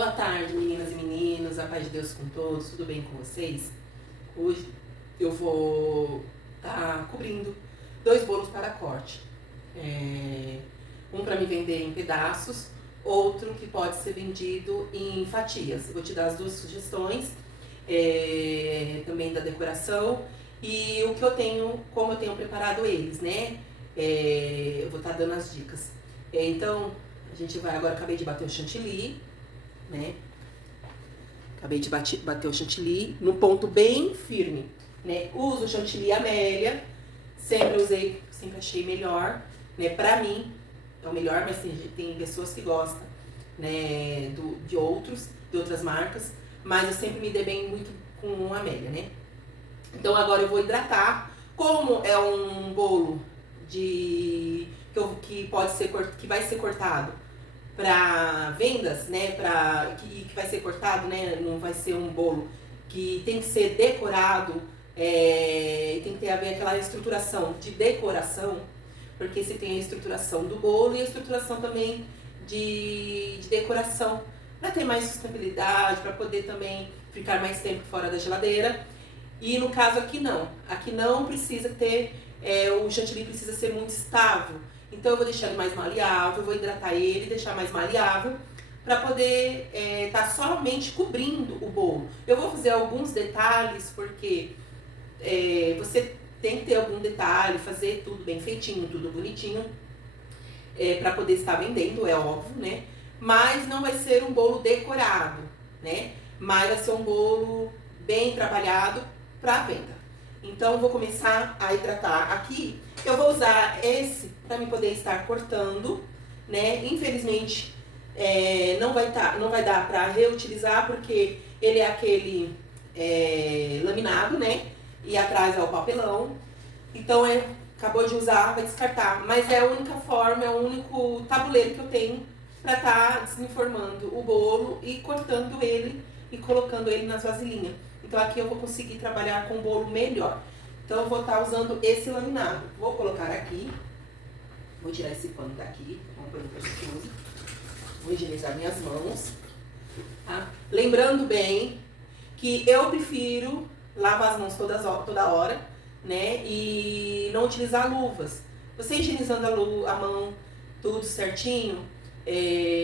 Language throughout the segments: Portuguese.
Boa tarde, meninas e meninos, a paz de Deus com todos, tudo bem com vocês? Hoje eu vou estar cobrindo 2 bolos para corte. Um para me vender em pedaços, outro que pode ser vendido em fatias. Eu vou te dar as 2 sugestões, também da decoração e o que eu tenho, como eu tenho preparado eles, né? Eu vou estar dando as dicas. Então, a gente vai agora, acabei de bater o chantilly, né? Acabei de bater o chantilly no ponto bem firme, né? Uso o chantilly Amélia, sempre achei melhor, né? Pra mim é o melhor, mas tem pessoas que gostam, né? De outras marcas, mas eu sempre me dei bem muito com o Amélia, né? Então agora eu vou hidratar. Como é um bolo que vai ser cortado para vendas, né, que vai ser cortado, né, não vai ser um bolo que tem que ser decorado, tem que ter a ver aquela estruturação de decoração, porque você tem a estruturação do bolo e a estruturação também de decoração, para ter mais sustentabilidade, para poder também ficar mais tempo fora da geladeira. E no caso aqui não precisa ter, o chantilly precisa ser muito estável. Então eu vou deixar ele mais maleável, vou hidratar ele, deixar mais maleável, para poder tá somente cobrindo o bolo. Eu vou fazer alguns detalhes, porque você tem que ter algum detalhe, fazer tudo bem feitinho, tudo bonitinho, para poder estar vendendo, é óbvio, né? Mas não vai ser um bolo decorado, né? Mas vai ser um bolo bem trabalhado para venda. Então, eu vou começar a hidratar aqui. Eu vou usar esse para me poder estar cortando, né? Infelizmente, não vai dar para reutilizar, porque ele é aquele laminado, né? E atrás é o papelão. Então, acabou de usar, vai descartar. Mas é a única forma, é o único tabuleiro que eu tenho para estar desenformando o bolo e cortando ele e colocando ele nas vasilhinhas. Então aqui eu vou conseguir trabalhar com o bolo melhor. Então eu vou estar usando esse laminado. Vou colocar aqui. Vou tirar esse pano daqui. Vamos pôr para gente usa. Vou higienizar minhas mãos. Tá? Lembrando bem que eu prefiro lavar as mãos toda hora, né? E não utilizar luvas. Você higienizando a mão tudo certinho,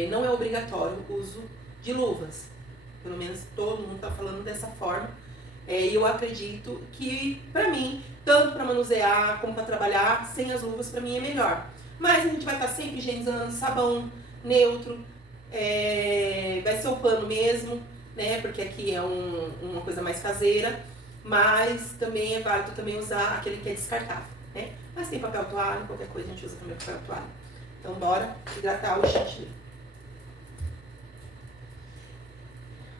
não é obrigatório o uso de luvas. Pelo menos todo mundo está falando dessa forma. E eu acredito que, para mim, tanto para manusear como para trabalhar, sem as luvas, para mim é melhor. Mas a gente vai estar sempre higienizando, sabão neutro, vai ser o pano mesmo, né? Porque aqui é uma coisa mais caseira. Mas também é válido também usar aquele que é descartável, né? Mas tem papel toalha, qualquer coisa a gente usa também papel toalha. Então, bora hidratar o chantilly.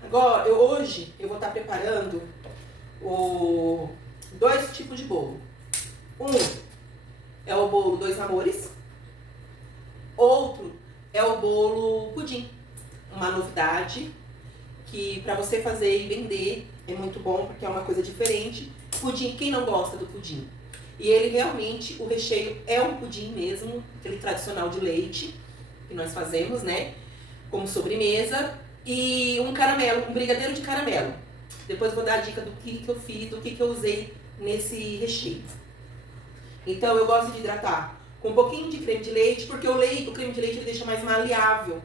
Agora, hoje eu vou estar preparando 2 tipos de bolo. Um é o bolo 2 amores, outro é o bolo pudim. Uma novidade que para você fazer e vender é muito bom, porque é uma coisa diferente. Pudim, quem não gosta do pudim? E ele realmente, o recheio é um pudim mesmo, aquele tradicional de leite que nós fazemos, né? Como sobremesa. E um caramelo, um brigadeiro de caramelo. Depois eu vou dar a dica do que eu fiz, do que eu usei nesse recheio. Então eu gosto de hidratar com um pouquinho de creme de leite, porque o creme de leite ele deixa mais maleável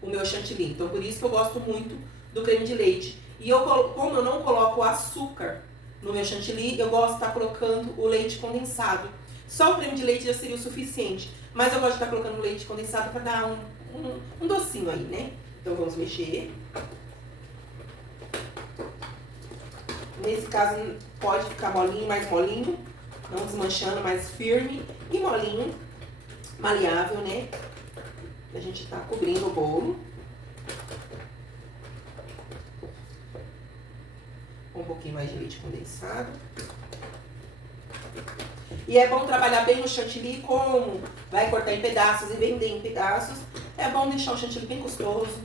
o meu chantilly. Então por isso que eu gosto muito do creme de leite. E como eu não coloco açúcar no meu chantilly, eu gosto de estar colocando o leite condensado. Só o creme de leite já seria o suficiente, mas eu gosto de estar colocando o leite condensado para dar um docinho aí, né? Então vamos mexer. Nesse caso pode ficar molinho, mais molinho, não desmanchando, mais firme e molinho, maleável, né? A gente tá cobrindo o bolo. Um pouquinho mais de leite condensado. E é bom trabalhar bem o chantilly, como vai cortar em pedaços e vender em pedaços. É bom deixar o chantilly bem gostoso,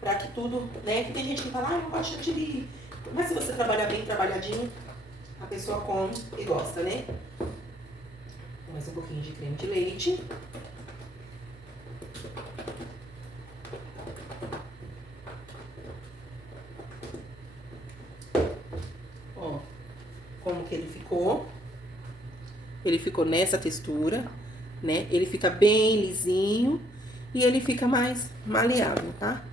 para que tudo, né? Porque tem gente que fala, não gosto de chantilly. Mas se você trabalhar bem trabalhadinho, a pessoa come e gosta, né? Mais um pouquinho de creme de leite. como que ele ficou. Ele ficou nessa textura, né? Ele fica bem lisinho e ele fica mais maleável, tá?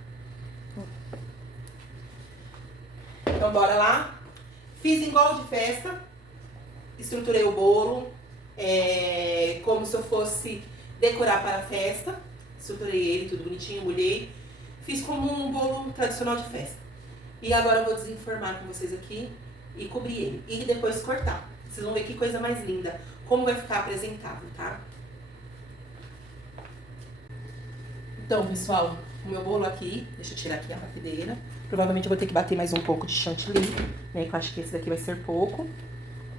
Então, bora lá. Fiz igual de festa. Estruturei o bolo como se eu fosse decorar para a festa. Estruturei ele tudo bonitinho, molhei. Fiz como um bolo tradicional de festa. E agora eu vou desenformar com vocês aqui e cobrir ele. E depois cortar. Vocês vão ver que coisa mais linda. Como vai ficar apresentável, tá? Então, pessoal, o meu bolo aqui, deixa eu tirar aqui a batedeira. Provavelmente eu vou ter que bater mais um pouco de chantilly, né? Que eu acho que esse daqui vai ser pouco,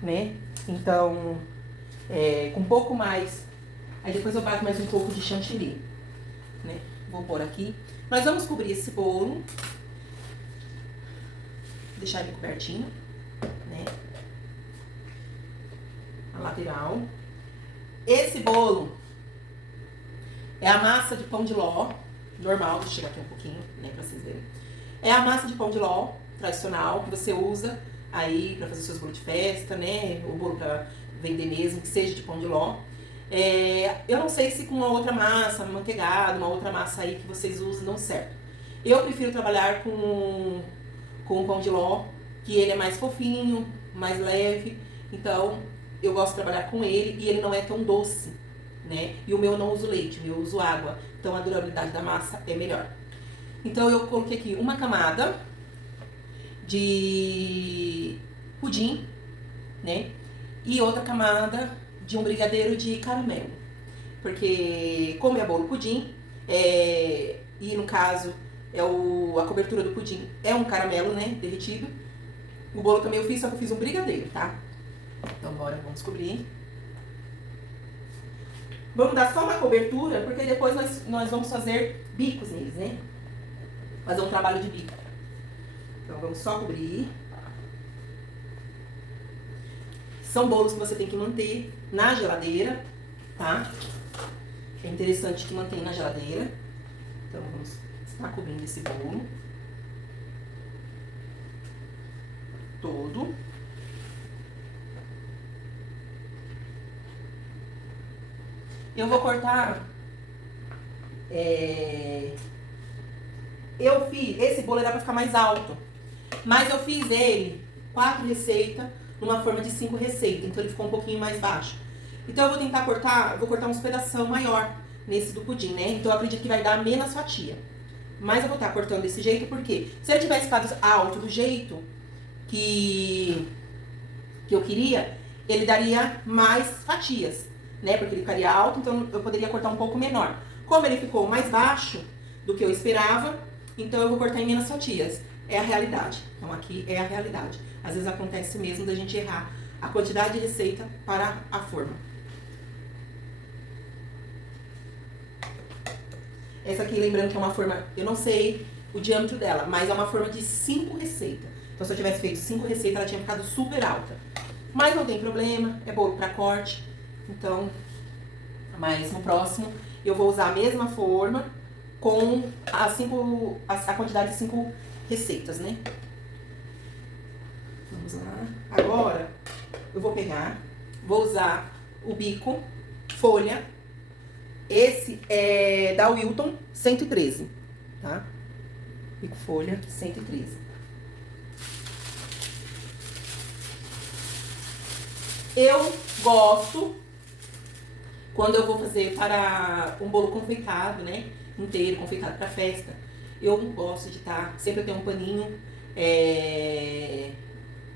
né? Então, com um pouco mais, aí depois eu bato mais um pouco de chantilly, né? Vou pôr aqui. Nós vamos cobrir esse bolo, deixar ele cobertinho, né? A lateral. Esse bolo é a massa de pão de ló, normal, vou chegar aqui um pouquinho, né, pra vocês verem. É a massa de pão de ló, tradicional, que você usa aí pra fazer seus bolos de festa, né, o bolo pra vender mesmo, que seja de pão de ló. Eu não sei se com uma outra massa, manteigada, uma outra massa aí que vocês usam, não certo. Eu prefiro trabalhar com o pão de ló, que ele é mais fofinho, mais leve, então eu gosto de trabalhar com ele e ele não é tão doce, né? E o meu eu não uso leite, o meu eu uso água, então a durabilidade da massa é melhor. Então eu coloquei aqui uma camada de pudim, né? E outra camada de um brigadeiro de caramelo. Porque como é bolo pudim, e no caso a cobertura do pudim é um caramelo, né? Derretido. O bolo também eu fiz, só que eu fiz um brigadeiro, tá? Então bora, vamos cobrir. Vamos dar só uma cobertura, porque depois nós vamos fazer bicos neles, né? Fazer um trabalho de bico. Então vamos só cobrir. São bolos que você tem que manter na geladeira, tá? É interessante que mantenha na geladeira. Então vamos estar cobrindo esse bolo todo. Eu vou cortar. Eu fiz. Esse bolo era pra ficar mais alto. Mas eu fiz ele 4 receitas numa forma de 5 receitas. Então ele ficou um pouquinho mais baixo. Então eu vou tentar cortar. Eu vou cortar uns pedação maior nesse do pudim, né? Então eu acredito que vai dar menos fatia. Mas eu vou estar cortando desse jeito porque se ele tivesse ficado alto do jeito que eu queria, ele daria mais fatias, né? Porque ele ficaria alto, então eu poderia cortar um pouco menor. Como ele ficou mais baixo do que eu esperava, então eu vou cortar em menos fatias. É a realidade. Então aqui é a realidade. Às vezes acontece mesmo da gente errar a quantidade de receita para a forma. Essa aqui, lembrando que é uma forma, eu não sei o diâmetro dela, mas é uma forma de 5 receitas. Então se eu tivesse feito 5 receitas, ela tinha ficado super alta. Mas não tem problema, é bolo para corte. Então, mas no próximo eu vou usar a mesma forma com a quantidade de 5 receitas, né? Vamos lá. Agora eu vou pegar, vou usar o bico, folha. Esse é da Wilton 113, tá? Bico folha 113. Eu gosto, quando eu vou fazer para um bolo confeitado, né? Inteiro, confeitado para festa. Eu gosto de estar, sempre eu tenho um paninho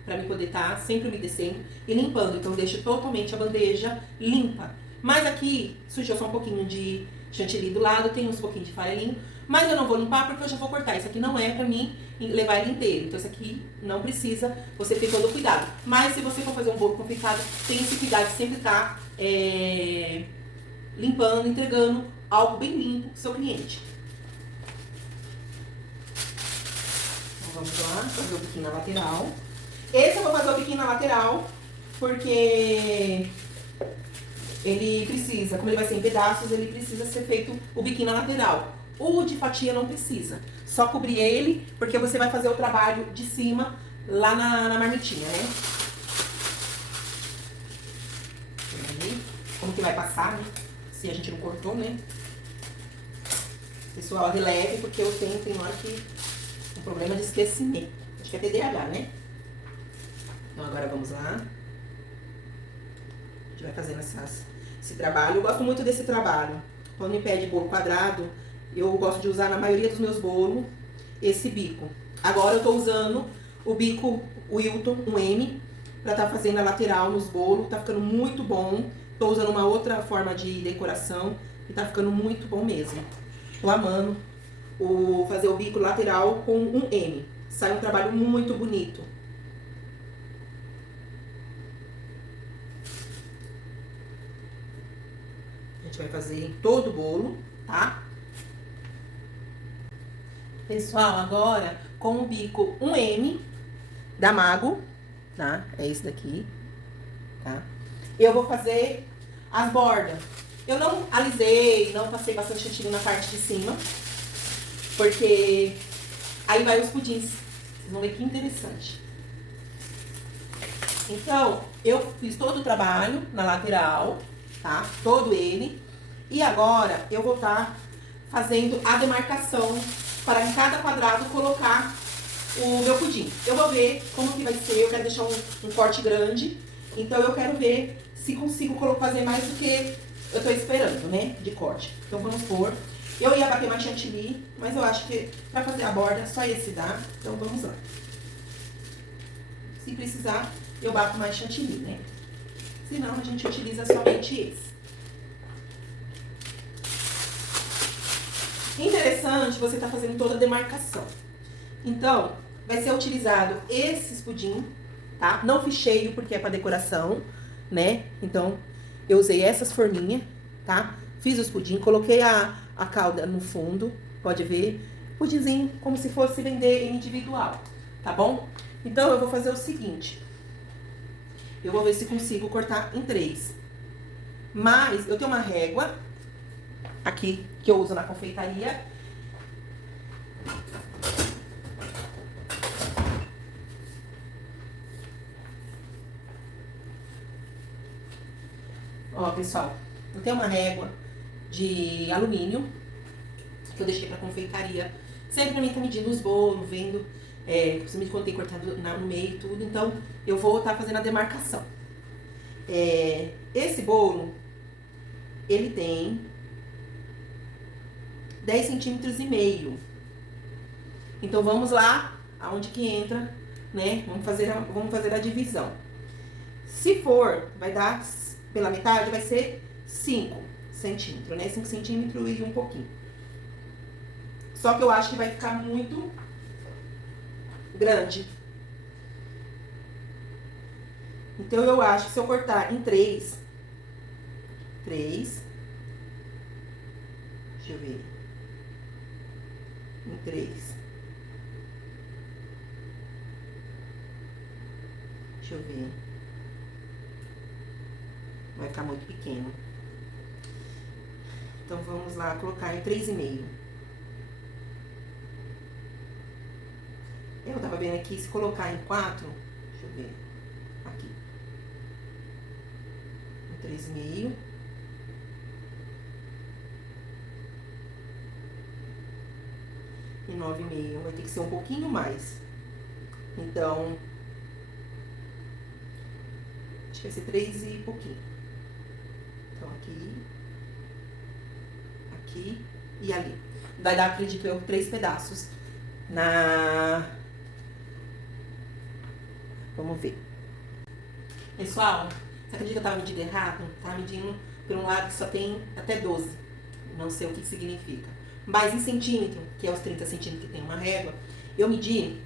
para me poder estar sempre umedecendo e limpando. Então, eu deixo totalmente a bandeja limpa. Mas aqui, sujou só um pouquinho de chantilly do lado, tem uns pouquinhos de farelinho. Mas eu não vou limpar porque eu já vou cortar. Isso aqui não é pra mim levar ele inteiro. Então, isso aqui não precisa você ter todo o cuidado. Mas, se você for fazer um bolo confeitado, tem esse cuidado de sempre estar limpando, entregando algo bem limpo pro seu cliente. Então, vamos lá, fazer o biquinho na lateral. Esse eu vou fazer o biquinho na lateral porque ele precisa, como ele vai ser em pedaços, ele precisa ser feito o biquinho na lateral. O de fatia não precisa. Só cobrir ele, porque você vai fazer o trabalho de cima lá na marmitinha, né? que vai passar, né? Se a gente não cortou, né? Pessoal, releve, porque eu tem hora que um problema de esquecimento. Acho que é TDAH, né? Então agora vamos lá. A gente vai fazendo esse trabalho. Eu gosto muito desse trabalho. Quando me pede bolo quadrado, eu gosto de usar na maioria dos meus bolos esse bico. Agora eu tô usando o bico Wilton, um M, pra tá fazendo a lateral nos bolos. Tá ficando muito bom. Tô usando uma outra forma de decoração e tá ficando muito bom mesmo. Tô amando fazer o bico lateral com um M. Sai um trabalho muito bonito. A gente vai fazer em todo o bolo, tá? Pessoal, agora com o bico 1M da Mago, tá? É esse daqui, tá? Eu vou fazer as bordas. Eu não alisei, não passei bastante chantilly na parte de cima, porque aí vai os pudins. Vocês vão ver que interessante. Então, eu fiz todo o trabalho na lateral, tá? Todo ele. E agora eu vou estar fazendo a demarcação para em cada quadrado colocar o meu pudim. Eu vou ver como que vai ser, eu quero deixar um corte grande. Então eu quero ver se consigo fazer mais do que eu tô esperando, né, de corte. Então vamos pôr. Eu ia bater mais chantilly, mas eu acho que pra fazer a borda só esse dá. Então vamos lá. Se precisar, eu bato mais chantilly, né? Senão a gente utiliza somente esse. Interessante você tá fazendo toda a demarcação. Então, vai ser utilizado esses pudim, tá? Não fiz cheio porque é pra decoração, né? Então, eu usei essas forminhas, tá? Fiz os pudim, coloquei a calda no fundo, pode ver. Pudimzinho como se fosse vender individual, tá bom? Então, eu vou fazer o seguinte. Eu vou ver se consigo cortar em 3. Mas, eu tenho uma régua aqui, que eu uso na confeitaria. Ó, pessoal, eu tenho uma régua de alumínio, que eu deixei pra confeitaria. Sempre pra mim tá medindo os bolos, vendo, principalmente quando tem cortado no meio e tudo. Então, eu vou estar fazendo a demarcação. Esse bolo, ele tem 10 centímetros e meio. Então, vamos lá, aonde que entra, né? Vamos fazer a divisão. Se for, vai dar, pela metade, vai ser 5 centímetros, né? 5 centímetros e um pouquinho. Só que eu acho que vai ficar muito grande. Então, eu acho que se eu cortar em 3, deixa eu ver, em 3, deixa eu ver, vai ficar muito pequeno. Então, vamos lá colocar em 3,5. Eu tava vendo aqui, se colocar em 4, deixa eu ver, aqui, em 3,5. E 9,5, vai ter que ser um pouquinho mais. Então, acho que vai ser 3 e pouquinho. Então, aqui e ali. Vai dar, acredito eu, 3 pedaços Vamos ver. Pessoal, você acredita que eu tava medindo errado? Tava medindo por um lado que só tem até 12. Não sei o que significa. Mas em centímetro, que é os 30 centímetros que tem uma régua, eu medi,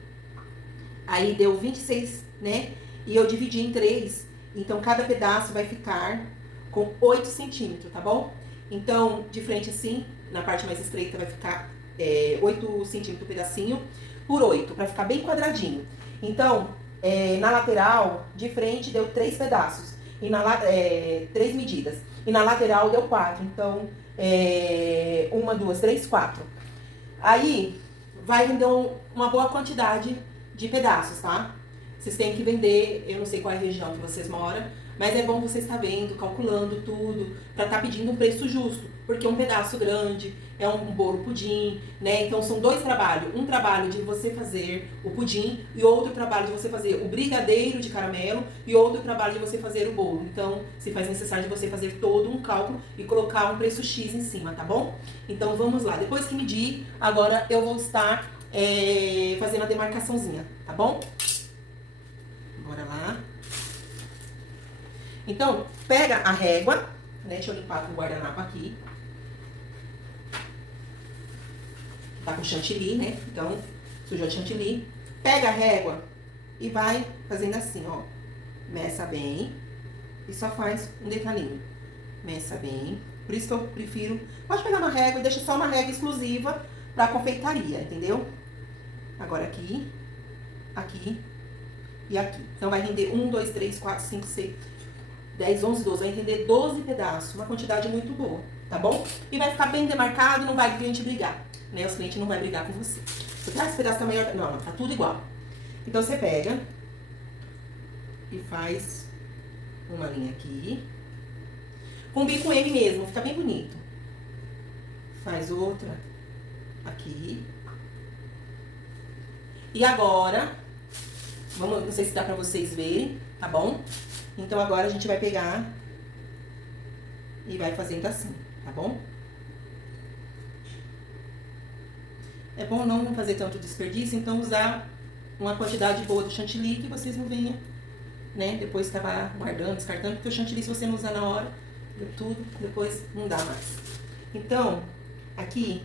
aí deu 26, né? E eu dividi em 3, então cada pedaço vai ficar com 8 centímetros, tá bom? Então, de frente assim, na parte mais estreita vai ficar 8 centímetros o pedacinho por 8, pra ficar bem quadradinho. Então, na lateral, de frente, deu 3 pedaços, e 3 medidas. E na lateral deu 4, então... 1, 2, 3, 4. Aí, vai vender uma boa quantidade de pedaços, tá? Vocês têm que vender, eu não sei qual é a região que vocês moram, Mas é bom você estar vendo, calculando tudo, pra estar pedindo um preço justo. Porque um pedaço grande é um bolo pudim, né? Então são dois trabalhos. Um trabalho de você fazer o pudim e outro trabalho de você fazer o brigadeiro de caramelo e outro trabalho de você fazer o bolo. Então se faz necessário de você fazer todo um cálculo e colocar um preço X em cima, tá bom? Então vamos lá. Depois que medir, agora eu vou estar fazendo a demarcaçãozinha, tá bom? Bora lá. Então, pega a régua, né? Deixa eu limpar com o guardanapo aqui. Tá com chantilly, né? Então, sujou de chantilly. Pega a régua e vai fazendo assim, ó. Meça bem e só faz um detalhinho. Meça bem. Por isso que eu prefiro... Pode pegar uma régua e deixa só uma régua exclusiva pra confeitaria, entendeu? Agora aqui, aqui e aqui. Então, vai render 1, 2, 3, 4, 5, 6, 10, 11, 12. Vai render 12 pedaços. Uma quantidade muito boa, tá bom? E vai ficar bem demarcado, não vai o cliente brigar. Né? Os clientes não vão brigar com você. Você traz esse pedaço tá maior... Não, tá tudo igual. Então, você pega e faz uma linha aqui. Com bico M mesmo, fica bem bonito. Faz outra aqui. E agora, vamos, não sei se dá pra vocês verem, tá bom? Então, agora a gente vai pegar e vai fazendo assim, tá bom? É bom não fazer tanto desperdício, então usar uma quantidade boa do chantilly que vocês não venham, né? Depois acabar guardando, descartando, porque o chantilly, se você não usar na hora, tudo, depois não dá mais. Então, aqui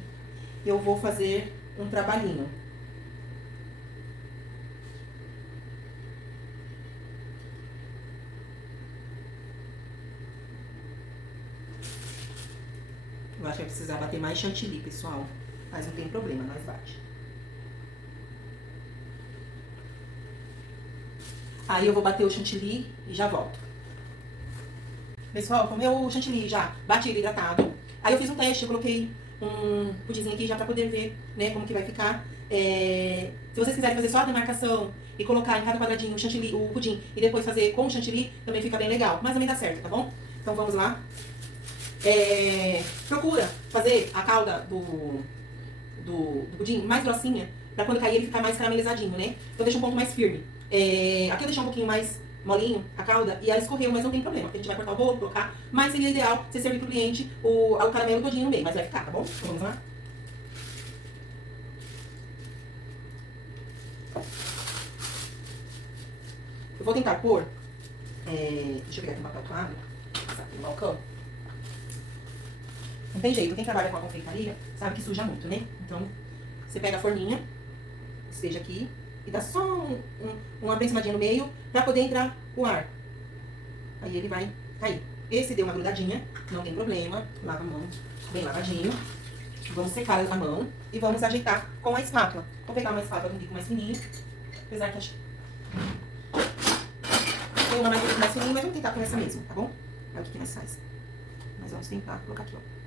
eu vou fazer um trabalhinho. Eu acho que vai precisar bater mais chantilly, pessoal. Mas não tem problema, nós bate. Aí eu vou bater o chantilly e já volto. Pessoal, comeu o chantilly já, bati ele hidratado. Aí eu fiz um teste, eu coloquei um pudimzinho aqui já pra poder ver, né, como que vai ficar. Se vocês quiserem fazer só a demarcação e colocar em cada quadradinho o chantilly, o pudim, e depois fazer com o chantilly, também fica bem legal. Mas também dá certo, tá bom? Então vamos lá. Procura fazer a calda do pudim mais grossinha, pra quando cair ele ficar mais caramelizadinho, né? Então deixa um ponto mais firme. Aqui eu deixei um pouquinho mais molinho a calda e ela escorreu, mas não tem problema, porque a gente vai cortar o bolo, colocar. Mas seria ideal você servir pro cliente o caramelo todinho no meio, mas vai ficar, tá bom? Então vamos lá. Eu vou tentar pôr, deixa eu pegar aqui um papel toalha, passar aqui no balcão. Não tem jeito, quem trabalha com a confeitaria sabe que suja muito, né? Então, você pega a forminha, que esteja aqui, e dá só uma abençoadinha no meio, pra poder entrar o ar. Aí ele vai cair. Esse deu uma grudadinha, não tem problema, lava a mão bem lavadinho. Vamos secar a mão e vamos ajeitar com a espátula. Vou pegar uma espátula com um bico mais fininho, apesar que acho... Tem uma mais fininha, mas vamos tentar com essa mesmo, tá bom? É o que mais faz. Mas vamos tentar colocar aqui, ó.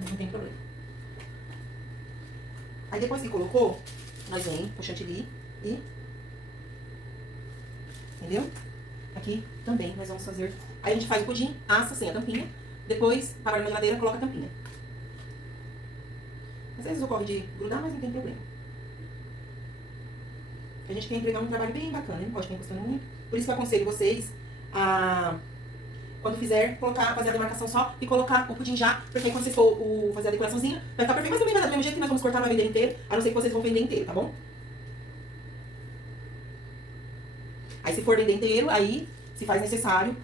Não tem problema. Aí depois que colocou, nós vem com chantilly e... Entendeu? Aqui também nós vamos fazer... Aí a gente faz o pudim, assa sem a tampinha. Depois, para na geladeira, coloca a tampinha. Às vezes ocorre de grudar, mas não tem problema. A gente quer entregar um trabalho bem bacana, não pode ficar encostando muito. Por isso que eu aconselho vocês a... Quando fizer, fazer a demarcação só e colocar o pudim já, porque aí quando vocês for fazer a decoraçãozinha, vai ficar perfeito. Mas também vai dar do mesmo jeito que nós vamos cortar, vai vender inteiro, a não ser que vocês vão vender inteiro, tá bom? Aí se for vender inteiro, aí se faz necessário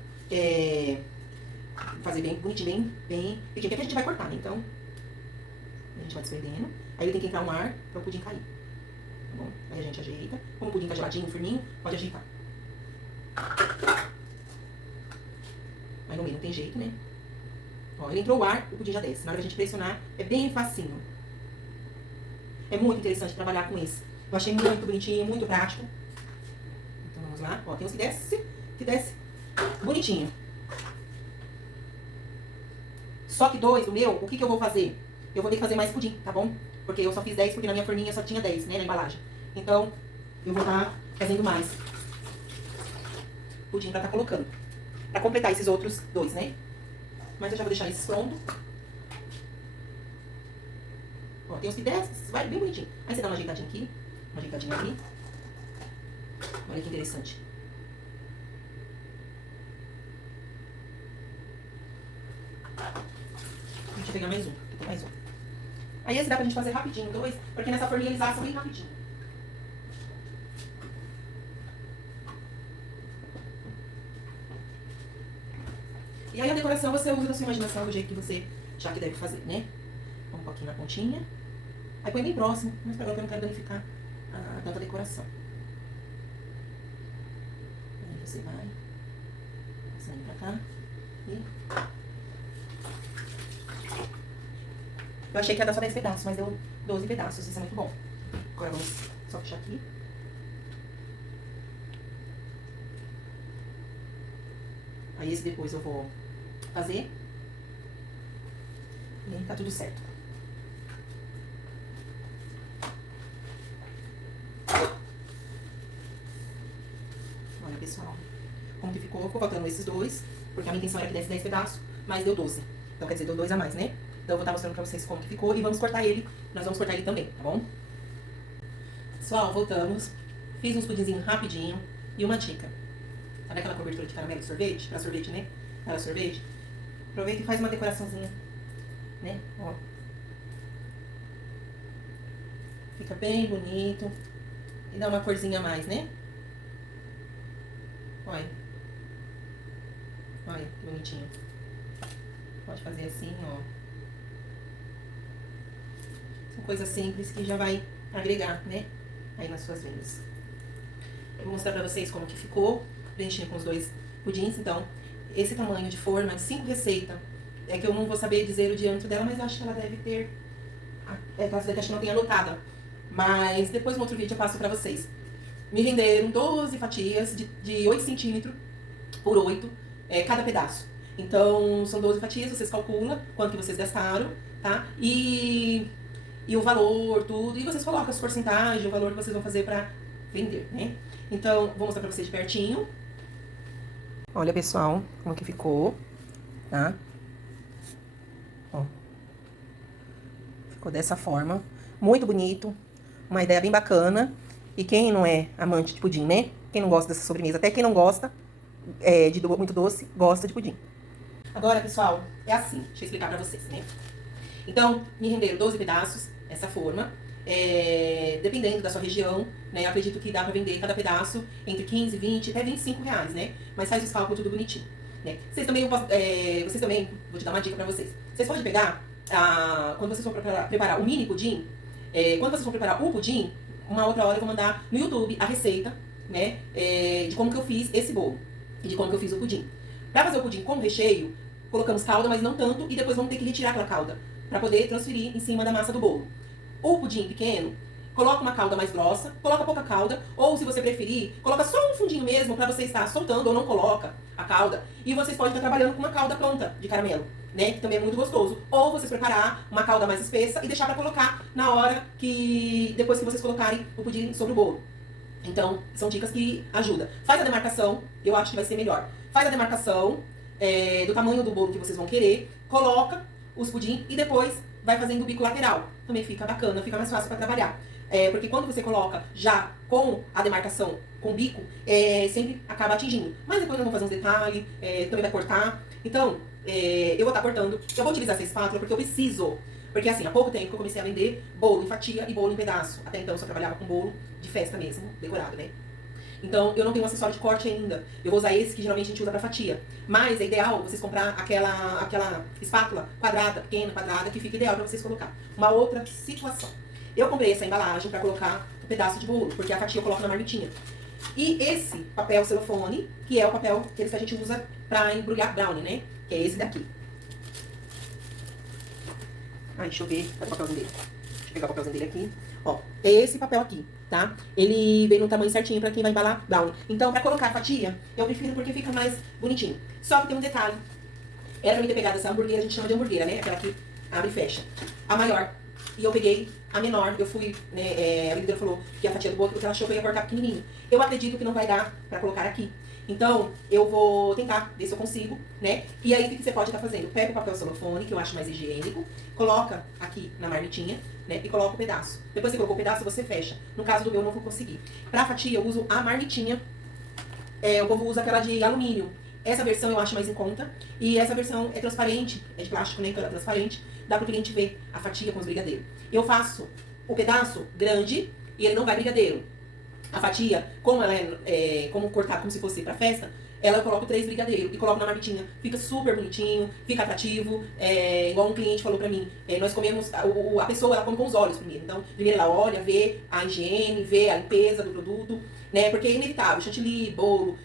fazer bem bonitinho, bem pequeno, que a gente vai cortar, né? Então, a gente vai desprendendo. Aí ele tem que entrar um ar para o pudim cair, tá bom? Aí a gente ajeita. Como o pudim tá geladinho, firminho, pode ajeitar. Mas no meio não tem jeito, né? Ó, ele entrou o ar, o pudim já desce. Na hora que a gente pressionar, é bem facinho. É muito interessante trabalhar com esse. Eu achei muito bonitinho, muito prático. Então vamos lá. Ó, tem uns que desce bonitinho. Só que dois, o meu, o que eu vou fazer? Eu vou ter que fazer mais pudim, tá bom? Porque eu só fiz 10 porque na minha forminha só tinha 10, né, na embalagem. Então, eu vou estar fazendo mais pudim pra estar colocando. Pra completar esses outros dois, né? Mas eu já vou deixar esses prontos. Ó, tem uns que desce, vai bem bonitinho. Aí você dá uma ajeitadinha aqui, uma ajeitadinha ali. Olha que interessante. Deixa eu pegar mais um. Tem mais um. Aí esse dá pra gente fazer rapidinho, dois, porque nessa forminha eles assam bem rapidinho. E aí a decoração você usa da sua imaginação, do jeito que você já que deve fazer, né? Um pouquinho na pontinha. Aí põe bem próximo, mas pra agora eu não quero danificar tanta decoração. Aí você vai passando pra cá e... Eu achei que ia dar só 10 pedaços, mas deu 12 pedaços, isso é muito bom. Agora vamos só fechar aqui. Aí esse depois eu vou fazer. E aí tá tudo certo. Olha, pessoal, como que ficou. Ficou faltando esses dois, porque a minha intenção era que desse 10 pedaços, mas deu 12. Então, quer dizer, deu 2 a mais, né? Então, eu vou estar mostrando pra vocês como que ficou e vamos cortar ele. Nós vamos cortar ele também, tá bom? Pessoal, voltamos. Fiz uns pudinzinhos rapidinho. E uma dica. Sabe aquela cobertura de caramelo de sorvete? Pra sorvete, né? Para sorvete. Aproveita e faz uma decoraçãozinha, né? Ó. Fica bem bonito. E dá uma corzinha a mais, né? Olha. Olha, que bonitinho. Pode fazer assim, ó. São coisas simples que já vai agregar, né? Aí nas suas vendas. Eu vou mostrar pra vocês como que ficou. Preenchinho com os dois pudins. Então, esse tamanho de forma, de 5 receitas. É que eu não vou saber dizer o diâmetro dela, mas eu acho que ela deve ter... É classe que acho que não tem anotada. Mas depois no outro vídeo eu passo pra vocês. Me venderam 12 fatias de 8 centímetros por 8, cada pedaço. Então, são 12 fatias, vocês calculam quanto que vocês gastaram, tá? E o valor, tudo. E vocês colocam as porcentagens, o valor que vocês vão fazer pra vender, né? Então, vou mostrar pra vocês de pertinho. Olha, pessoal, como que ficou, tá? Ó. Ficou dessa forma. Muito bonito. Uma ideia bem bacana. E quem não é amante de pudim, né? Quem não gosta dessa sobremesa, até quem não gosta de muito doce, gosta de pudim. Agora, pessoal, é assim. Deixa eu explicar pra vocês, né? Então, me renderam 12 pedaços, essa forma. Dependendo da sua região, né? Eu acredito que dá pra vender cada pedaço entre 15, 20, até 25 reais, né? Mas faz os cálculos tudo bonitinho, né? Vocês também, vou te dar uma dica pra vocês. Vocês podem pegar, quando vocês for preparar o mini pudim, quando vocês for preparar o pudim, uma outra hora eu vou mandar no YouTube a receita, né? De como que eu fiz esse bolo e de como que eu fiz o pudim. Pra fazer o pudim com recheio, colocamos calda, mas não tanto, e depois vamos ter que retirar aquela calda pra poder transferir em cima da massa do bolo. O pudim pequeno, coloca uma calda mais grossa, coloca pouca calda, ou se você preferir, coloca só um fundinho mesmo pra você estar soltando, ou não coloca a calda. E vocês podem estar trabalhando com uma calda pronta de caramelo, né? Que também é muito gostoso. Ou vocês preparar uma calda mais espessa e deixar pra colocar na hora que... depois que vocês colocarem o pudim sobre o bolo. Então, são dicas que ajudam. Faz a demarcação, eu acho que vai ser melhor. Faz a demarcação do tamanho do bolo que vocês vão querer, coloca os pudim e depois vai fazendo o bico lateral. Também fica bacana, fica mais fácil pra trabalhar. Porque quando você coloca já com a demarcação, com o bico, sempre acaba atingindo. Mas depois eu vou fazer uns detalhes, também vai cortar. Então, eu vou estar cortando. Eu vou utilizar essa espátula porque eu preciso. Porque assim, há pouco tempo que eu comecei a vender bolo em fatia e bolo em pedaço. Até então eu só trabalhava com bolo de festa mesmo, decorado, né? Então, eu não tenho um acessório de corte ainda. Eu vou usar esse que geralmente a gente usa pra fatia. Mas é ideal vocês comprar aquela espátula quadrada, pequena, quadrada, que fica ideal pra vocês colocar. Uma outra situação. Eu comprei essa embalagem pra colocar um pedaço de bolo, porque a fatia eu coloco na marmitinha. E esse papel celofane, que é o papel que a gente usa pra embrulhar brownie, né? Que é esse daqui. Deixa eu ver. Cadê o papelzinho dele? Deixa eu pegar o papelzinho dele aqui. Ó, é esse papel aqui, tá? Ele vem no tamanho certinho pra quem vai embalar brownie. Então, pra colocar a fatia, eu prefiro porque fica mais bonitinho. Só que tem um detalhe. Era pra mim ter pegado essa hamburgueira, a gente chama de hamburgueira, né? Aquela que abre e fecha. A maior. E eu peguei a menor. Eu fui, né, a brigadeira falou que a fatia do bolo, porque ela achou que eu ia cortar pequenininho. Eu acredito que não vai dar pra colocar aqui. Então, eu vou tentar ver se eu consigo, né? E aí, o que você pode estar fazendo? Pega o papel celofane, que eu acho mais higiênico, coloca aqui na marmitinha, né? E coloca o pedaço. Depois que você colocou o pedaço, você fecha. No caso do meu, eu não vou conseguir. Pra fatia, eu uso a marmitinha. O povo usa aquela de alumínio. Essa versão eu acho mais em conta. E essa versão é transparente, é de plástico, né? Então ela é transparente. Dá pro cliente ver a fatia com os brigadeiros. Eu faço o pedaço grande e ele não vai brigadeiro. A fatia, como ela como cortar como se fosse pra festa, ela eu coloco 3 brigadeiros e coloco na marmitinha. Fica super bonitinho, fica atrativo. Igual um cliente falou pra mim, nós comemos, a pessoa ela come com os olhos primeiro. Então, primeiro ela olha, vê a higiene, vê a limpeza do produto, né? Porque é inevitável, chantilly, bolo,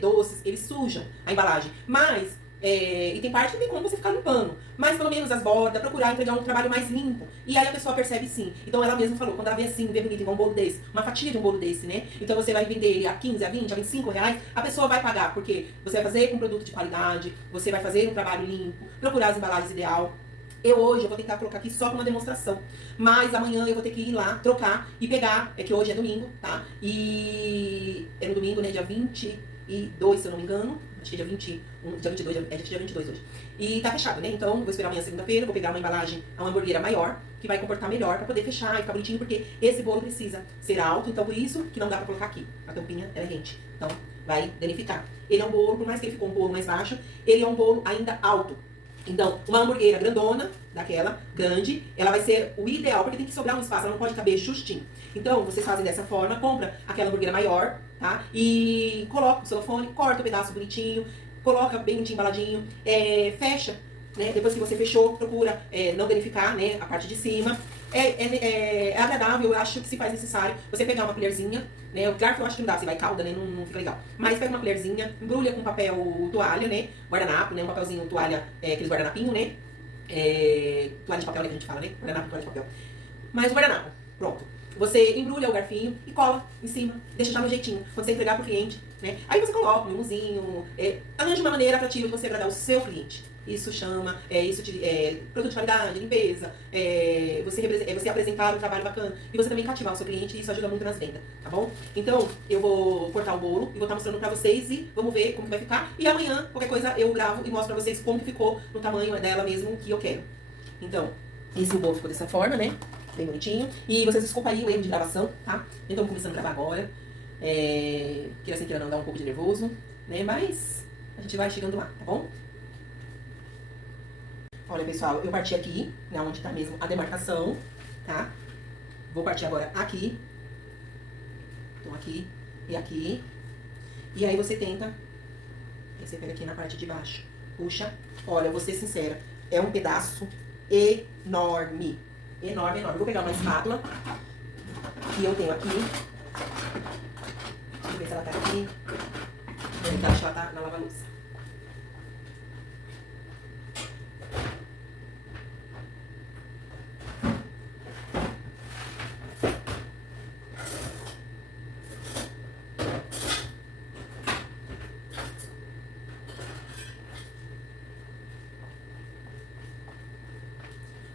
doces, eles sujam a embalagem. Mas e tem parte que tem como você ficar limpando. Mas pelo menos as bordas, procurar entregar um trabalho mais limpo. E aí a pessoa percebe sim. Então ela mesma falou, quando ela vê assim, vê bonito igual um bolo desse, uma fatia de um bolo desse, né? Então você vai vender ele a 15, a 20, a 25 reais, a pessoa vai pagar, porque você vai fazer com produto de qualidade, você vai fazer um trabalho limpo, procurar as embalagens ideal. Hoje eu vou tentar colocar aqui só com uma demonstração. Mas amanhã eu vou ter que ir lá, trocar e pegar. É que hoje é domingo, tá? E é no domingo, né? Dia 22, se eu não me engano. Acho que é dia 21, dia 22, dia 22 hoje. E tá fechado, né? Então, vou esperar amanhã segunda-feira, vou pegar uma embalagem, uma hamburguera maior, que vai comportar melhor pra poder fechar e ficar bonitinho, porque esse bolo precisa ser alto, então por isso que não dá pra colocar aqui. A tampinha, ela é rente. Então, vai danificar. Ele é um bolo, por mais que ele ficou um bolo mais baixo, ele é um bolo ainda alto. Então, uma hamburguera grandona, daquela, grande, ela vai ser o ideal, porque tem que sobrar um espaço, ela não pode caber justinho. Então, vocês fazem dessa forma, compra aquela hamburguera maior, tá? E coloca o celofane, corta o pedaço bonitinho, coloca bem bonitinho, embaladinho, fecha, né? Depois que você fechou, procura não danificar, né, a parte de cima. É agradável, eu acho que se faz necessário você pegar uma colherzinha, né? O garfo eu acho que não dá, se vai calda, né? Não fica legal. Mas pega uma colherzinha, embrulha com papel toalha, né? Guardanapo, né? Um papelzinho toalha, aqueles guardanapinho, né? Toalha de papel, né? Que a gente fala, né? Guardanapo, toalha de papel. Mas o guardanapo, pronto. Você embrulha o garfinho e cola em cima, deixa já no jeitinho. Quando você entregar pro cliente, né? Aí você coloca um mimosinho, arranja uma maneira atrativa de você agradar o seu cliente. Isso chama, produto de qualidade, limpeza, você apresentar um trabalho bacana e você também cativar o seu cliente, e isso ajuda muito nas vendas, tá bom? Então, eu vou cortar o bolo e vou estar mostrando pra vocês e vamos ver como que vai ficar. E amanhã, qualquer coisa, eu gravo e mostro pra vocês como que ficou no tamanho dela mesmo que eu quero. Então, esse bolo ficou dessa forma, né? Bem bonitinho. E vocês desculpem aí o erro de gravação, tá? Eu tô começando a gravar agora. Queira sem queira não, dá um pouco de nervoso, né? Mas a gente vai chegando lá, tá bom? Olha, pessoal, eu parti aqui, né, onde tá mesmo a demarcação, tá? Vou partir agora aqui. Então, aqui e aqui. E aí você tenta, você pega aqui na parte de baixo, puxa. Olha, vou ser sincera, é um pedaço enorme. Enorme, enorme. Vou pegar uma espátula que eu tenho aqui. Deixa eu ver se ela tá aqui. Eu acho que ela tá na lava-louça.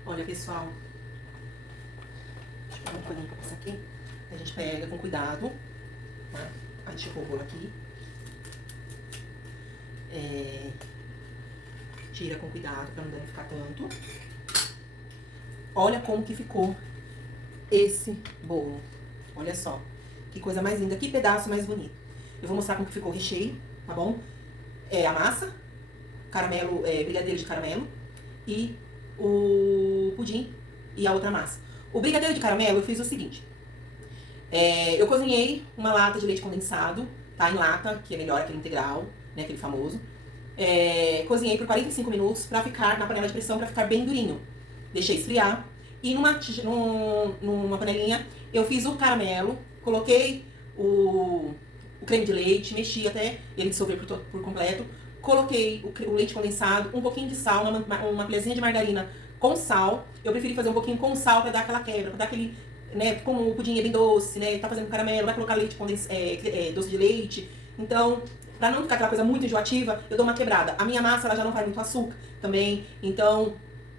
Olha, pessoal, deixa eu pegar um paninho pra passar aqui. A gente pega com cuidado, tá? Aí deixa eu pôr o bolo aqui. Tira com cuidado pra não danificar tanto. Olha como que ficou esse bolo. Olha só, que coisa mais linda, que pedaço mais bonito. Eu vou mostrar como que ficou o recheio, tá bom? A massa, caramelo, brigadeiro de caramelo e o pudim e a outra massa. O brigadeiro de caramelo eu fiz o seguinte. Eu cozinhei uma lata de leite condensado, tá? Em lata, que é melhor, aquele integral, né? Aquele famoso. Cozinhei por 45 minutos pra ficar na panela de pressão, pra ficar bem durinho. Deixei esfriar. E numa panelinha eu fiz o caramelo, coloquei o creme de leite, mexi até ele dissolver por completo. Coloquei o leite condensado, um pouquinho de sal, uma colherzinha de margarina com sal. Eu preferi fazer um pouquinho com sal pra dar aquela quebra, pra dar aquele, né, como o pudim é bem doce, né, tá fazendo caramelo, vai colocar leite doce de leite. Então, pra não ficar aquela coisa muito enjoativa, eu dou uma quebrada. A minha massa, ela já não vai muito açúcar também, então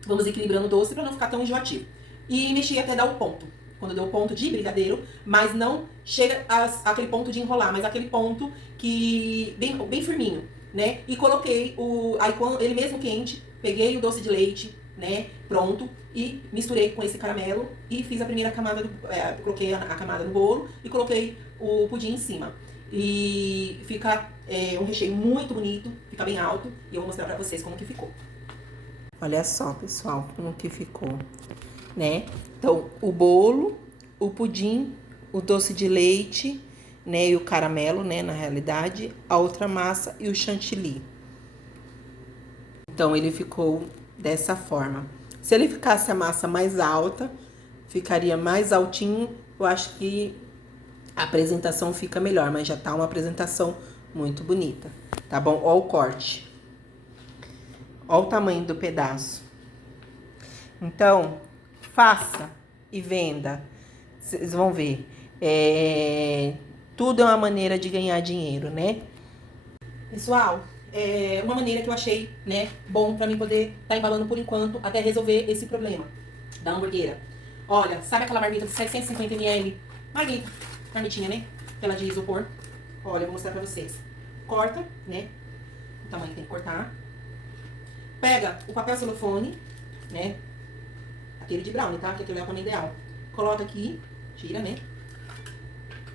Vamos equilibrando o doce para não ficar tão enjoativo. E mexi até dar o ponto. Quando deu o ponto de brigadeiro, mas não chega aquele ponto de enrolar, mas aquele ponto que bem firminho, né? E coloquei aí quando ele mesmo quente, peguei o doce de leite, né, pronto, e misturei com esse caramelo e fiz a primeira camada, coloquei a camada no bolo e coloquei o pudim em cima. E fica um recheio muito bonito, fica bem alto e eu vou mostrar pra vocês como que ficou. Olha só, pessoal, como que ficou, né? Então, o bolo, o pudim, o doce de leite, né, e o caramelo, né, na realidade, a outra massa e o chantilly. Então, ele ficou dessa forma. Se ele ficasse a massa mais alta, ficaria mais altinho, eu acho que a apresentação fica melhor, mas já tá uma apresentação muito bonita, tá bom? Ó o corte. Ó o tamanho do pedaço. Então, faça e venda. Vocês vão ver. Tudo é uma maneira de ganhar dinheiro, né? Pessoal, uma maneira que eu achei, né, bom pra mim poder estar embalando por enquanto até resolver esse problema da hamburguera. Olha, sabe aquela marmita de 750 ml? Marmitinha, né? Aquela de isopor. Olha, eu vou mostrar pra vocês. Corta, né? O tamanho que tem que cortar. Pega o papel celofane, né? Aquele de brownie, tá? Que aquele é o tamanho ideal. Coloca aqui, tira, né?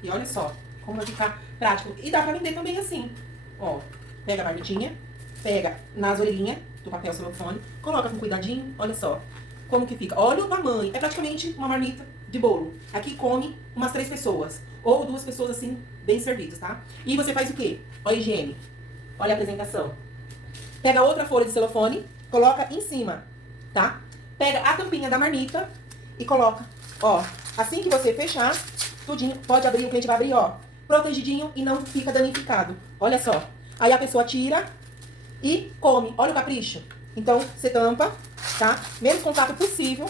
E olha só como vai ficar prático. E dá pra vender também assim. Ó, pega a marmitinha, pega nas orelhinhas do papel celofane, coloca com cuidadinho, olha só como que fica. Olha o tamanho, é praticamente uma marmita de bolo. Aqui come umas 3 pessoas, ou 2 pessoas assim, bem servidas, tá? E você faz o quê? Olha a higiene, olha a apresentação. Pega outra folha de celofane, coloca em cima, tá? Pega a tampinha da marmita e coloca, ó. Assim que você fechar, tudinho, pode abrir, o cliente vai abrir, ó, protegidinho e não fica danificado. Olha só. Aí a pessoa tira e come. Olha o capricho. Então, você tampa, tá? Menos contato possível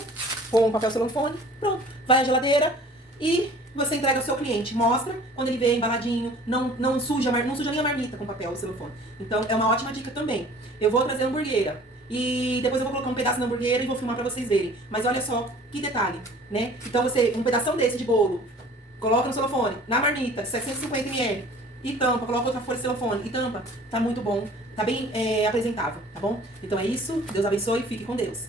com o papel celofane. Pronto. Vai à geladeira e você entrega ao seu cliente. Mostra quando ele vê embaladinho. Não suja nem a marmita com papel celofane. Então, é uma ótima dica também. Eu vou trazer a hamburguera. E depois eu vou colocar um pedaço na hamburguera e vou filmar pra vocês verem. Mas olha só que detalhe, né? Então, um pedação desse de bolo, coloca no celofane, na marmita, de 750 ml. E tampa, coloca outra folha de celofane e tampa. Tá muito bom, tá bem apresentável, tá bom? Então é isso, Deus abençoe e fique com Deus.